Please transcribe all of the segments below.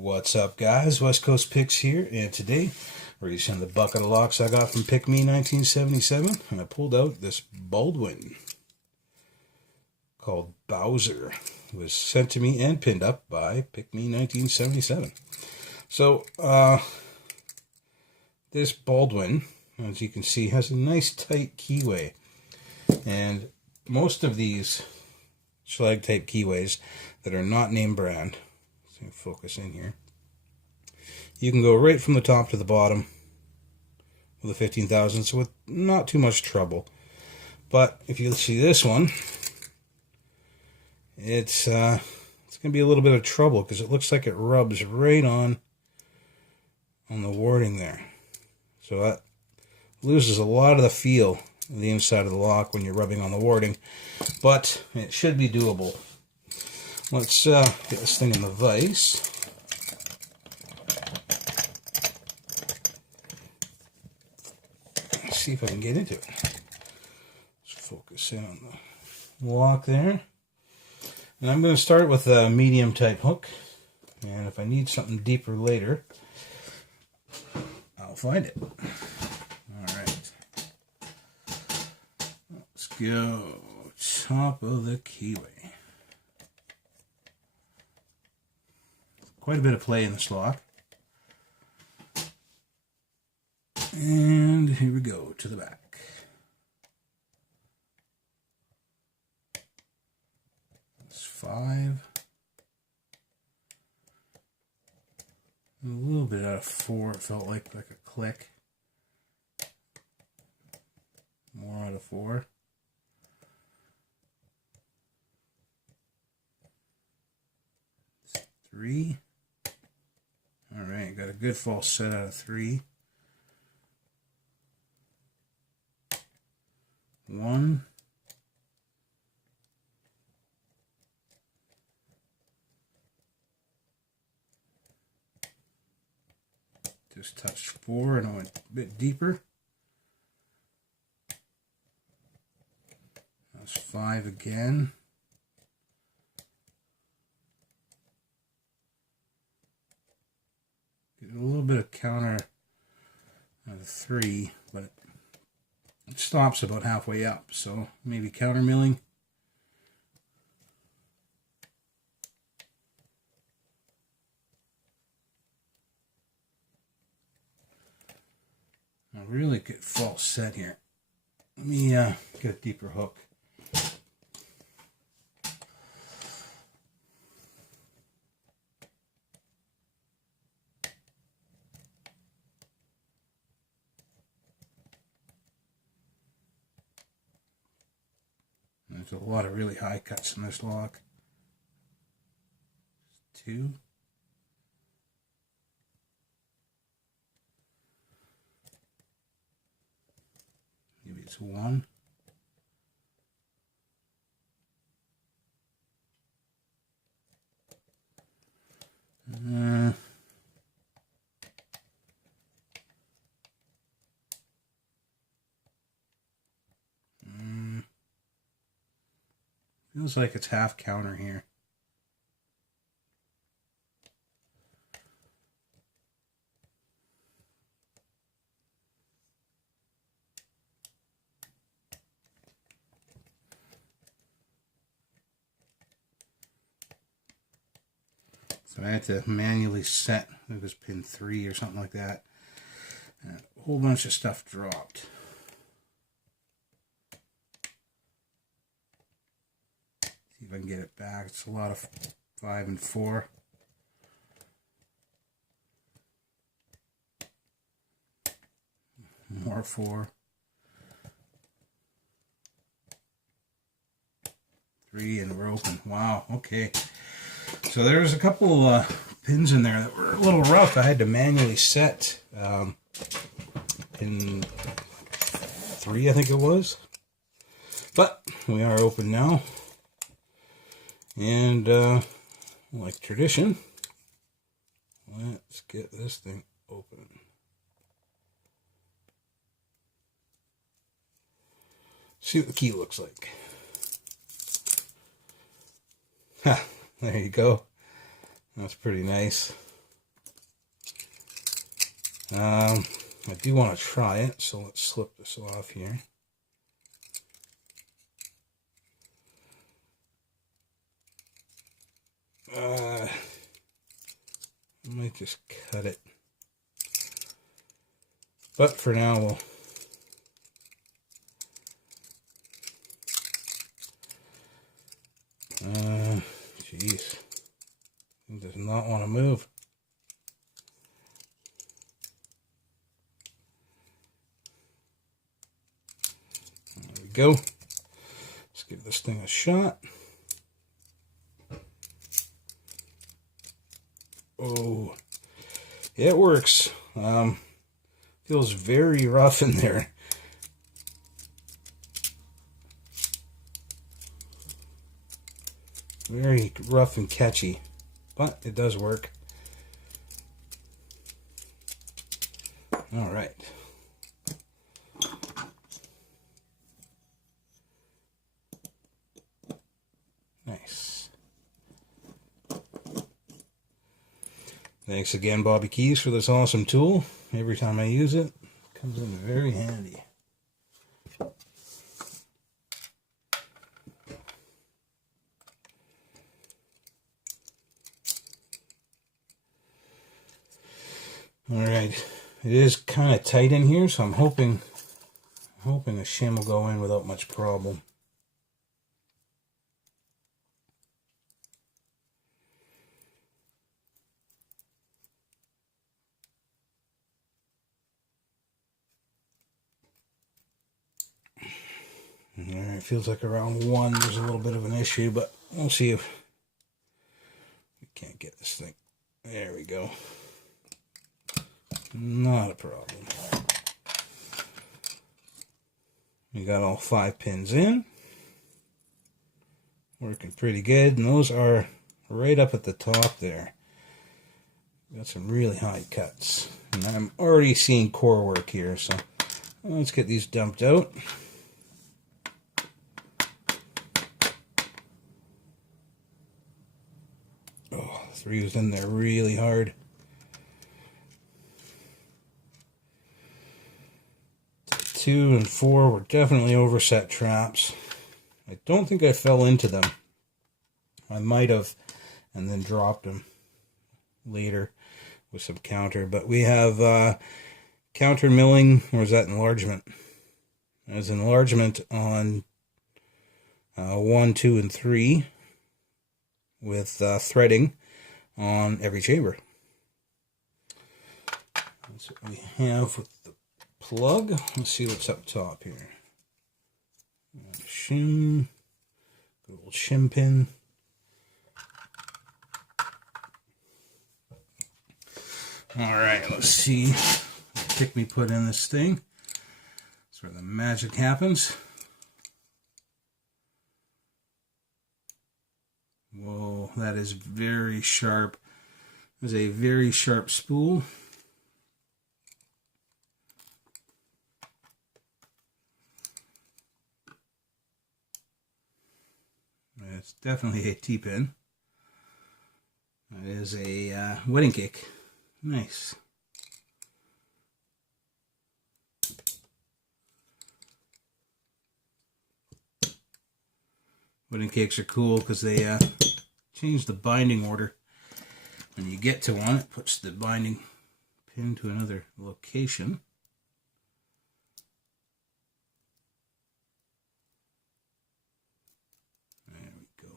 What's up, guys? West Coast Picks here, and today we're using the bucket of locks I got from PickME 1977, and I pulled out this Baldwin called Bowser. It was sent to me and pinned up by PickME 1977. So, this Baldwin, as you can see, has a nice tight keyway, and most of these schlag type keyways that are not name brand, focus in here, you can go right from the top to the bottom with a 15 thousandths with not too much trouble. But if you see this one, it's going to be a little bit of trouble because it looks like it rubs right on the warding there. So that loses a lot of the feel of the inside of the lock when you're rubbing on the warding, but it should be doable. Let's get this thing in the vise. Let's see if I can get into it. Let's focus in on the lock there. And I'm going to start with a medium type hook. And if I need something deeper later, I'll find it. Alright. Let's go top of the keyway. Quite a bit of play in this lock. And here we go to the back. That's 5. A little bit out of 4. It felt like a click. More out of 4. It's 3. Alright, got a good false set out of 3. 1. Just touched 4 and I went a bit deeper. That's 5 again. Get a little bit of counter out of 3, but it stops about halfway up, so maybe counter milling. A really good false set here. Let me get a deeper hook. There's a lot of really high cuts in this lock. 2. Maybe it's 1. Feels like it's half counter here. So I had to manually set, it was pin 3 or something like that. And a whole bunch of stuff dropped. See if I can get it back. It's a lot of 5 and 4. More 4. 3 and we're open. Wow, okay. So there's a couple pins in there that were a little rough. I had to manually set pin 3, I think it was. But we are open now. And like tradition, let's get this thing open. See what the key looks like. Ha, there you go. That's pretty nice. I do want to try it, so let's slip this off here. I might just cut it. But for now, we'll... Jeez. It does not want to move. There we go. Let's give this thing a shot. Oh, it works. Feels very rough in there. Very rough and catchy, but it does work. All right. Nice. Thanks again, Bobby Keys, for this awesome tool. Every time I use it, it comes in very handy. Alright, it is kind of tight in here, so I'm hoping the shim will go in without much problem. Alright, feels like around 1 there's a little bit of an issue, but we'll see if we can't get this thing. There we go. Not a problem. We got all 5 pins in. Working pretty good, and those are right up at the top there. Got some really high cuts. And I'm already seeing core work here, so let's get these dumped out. Oh, 3 was in there really hard. 2 and 4 were definitely overset traps. I don't think I fell into them. I might have, and then dropped them later with some counter. But we have counter milling, or is that enlargement? There's enlargement on 1, 2, and 3 with threading on every chamber. That's what we have with the plug. Let's see what's up top here. Shim, good old shim pin. All right, let's see. PickME put in this thing. That's where the magic happens. Whoa, that is very sharp. There's a very sharp spool. It's definitely a T-pin. That is a wedding cake. Nice. Wedding cakes are cool because they change the binding order. When you get to one, it puts the binding pin to another location. There we go.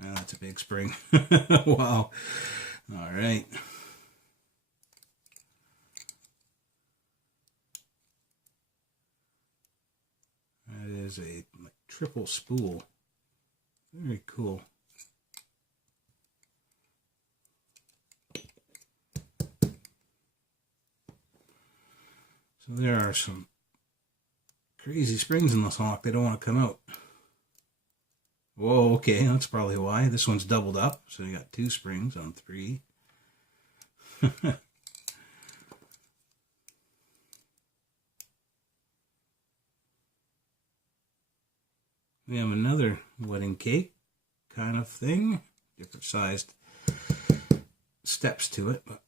Now that's a big spring. Wow. All right. That is a triple spool. Very cool. So there are some crazy springs in this hawk. They don't want to come out. Whoa, okay, that's probably why. This one's doubled up, so you got 2 springs on 3. We have another wedding cake kind of thing. Different sized steps to it, but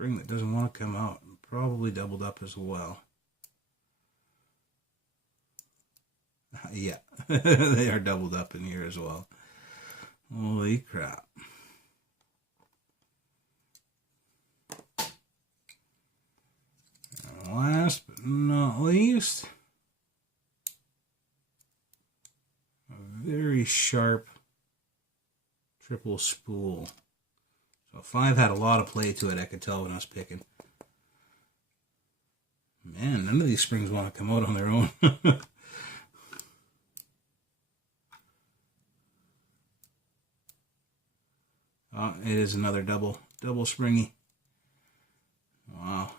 spring that doesn't want to come out. Probably doubled up as well. Yeah, they are doubled up in here as well. Holy crap. And last but not least, a very sharp triple spool. So 5 had a lot of play to it, I could tell when I was picking. Man, none of these springs want to come out on their own. Oh, it is another double springy. Wow.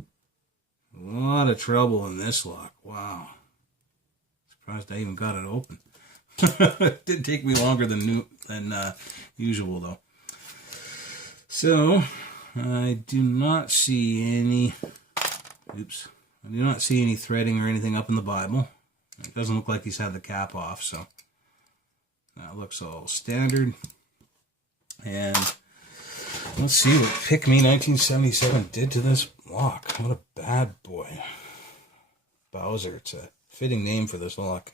A lot of trouble in this lock. Wow. Surprised I even got it open. It did take me longer than usual though. So I do not see any. Oops. I do not see any threading or anything up in the Bible. It doesn't look like he's had the cap off, so that looks all standard. And let's see what PickME 1977 did to this lock. What a bad boy. Bowser, it's a fitting name for this lock.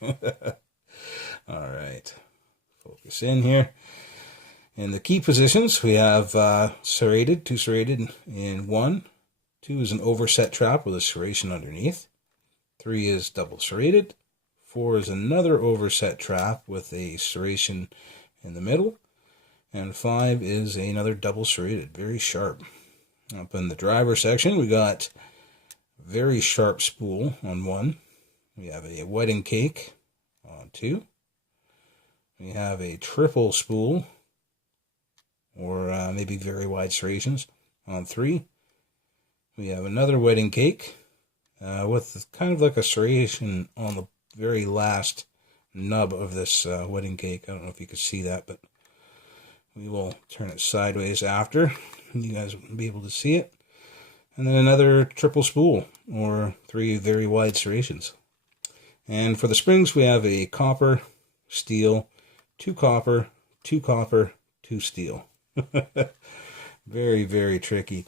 Alright, focus in here. In the key positions, we have serrated, 2 serrated in 1. 2 is an overset trap with a serration underneath. 3 is double serrated. 4 is another overset trap with a serration in the middle. And 5 is another double serrated, very sharp. Up in the driver section, we got very sharp spool on 1. We have a wedding cake on 2. We have a triple spool, or maybe very wide serrations, on 3. We have another wedding cake with kind of like a serration on the very last nub of this wedding cake. I don't know if you could see that, but we will turn it sideways after. You guys will be able to see it. And then another triple spool, or 3 very wide serrations. And for the springs, we have a copper, steel, 2 copper, 2 copper, 2 steel. Very, very tricky.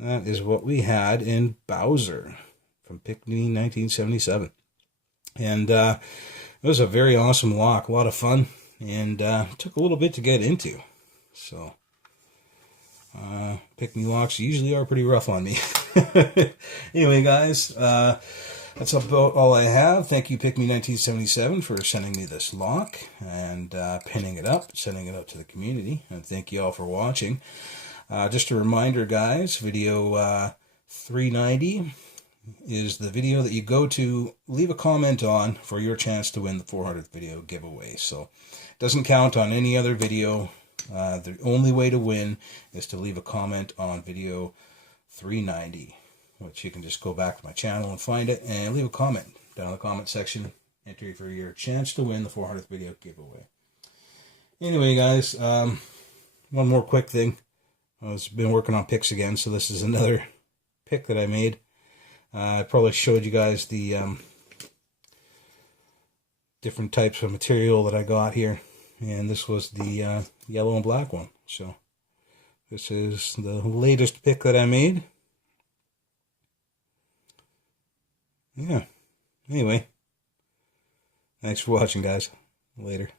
That is what we had in Bowser from PickME 1977. And it was a very awesome lock, a lot of fun, and took a little bit to get into. So, PickME locks usually are pretty rough on me. Anyway, guys, that's about all I have. Thank you, PickME 1977, for sending me this lock and pinning it up, sending it out to the community. And thank you all for watching. Just a reminder, guys, video 390 is the video that you go to leave a comment on for your chance to win the 400th video giveaway. So it doesn't count on any other video. The only way to win is to leave a comment on video 390, which you can just go back to my channel and find it and leave a comment down in the comment section. Enter for your chance to win the 400th video giveaway. Anyway, guys, one more quick thing. I've been working on picks again, so this is another pick that I made. I probably showed you guys the different types of material that I got here, and this was the yellow and black one. So this is the latest pick that I made. Yeah. Anyway, thanks for watching, guys. Later.